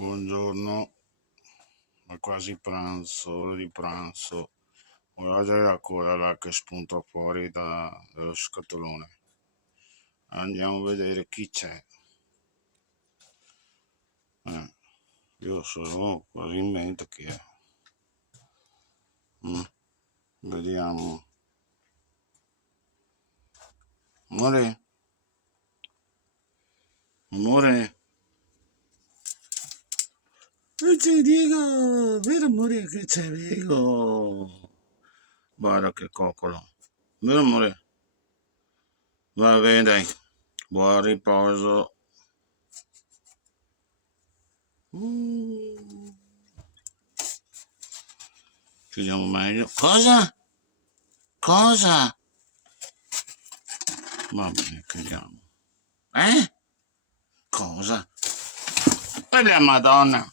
Buongiorno, è quasi pranzo, ora di pranzo. Guardate la coda là che spunta fuori dallo scatolone. Andiamo a vedere chi c'è. Io sono quasi in mente chi è. Vediamo. Amore, amore. Non c'è Diego, vero amore che c'è Diego? Guarda che coccolo. Vero amore? Va bene dai, buon riposo. Chiudiamo meglio. Cosa? Cosa? Va bene, chiudiamo. Cosa? Per la Madonna!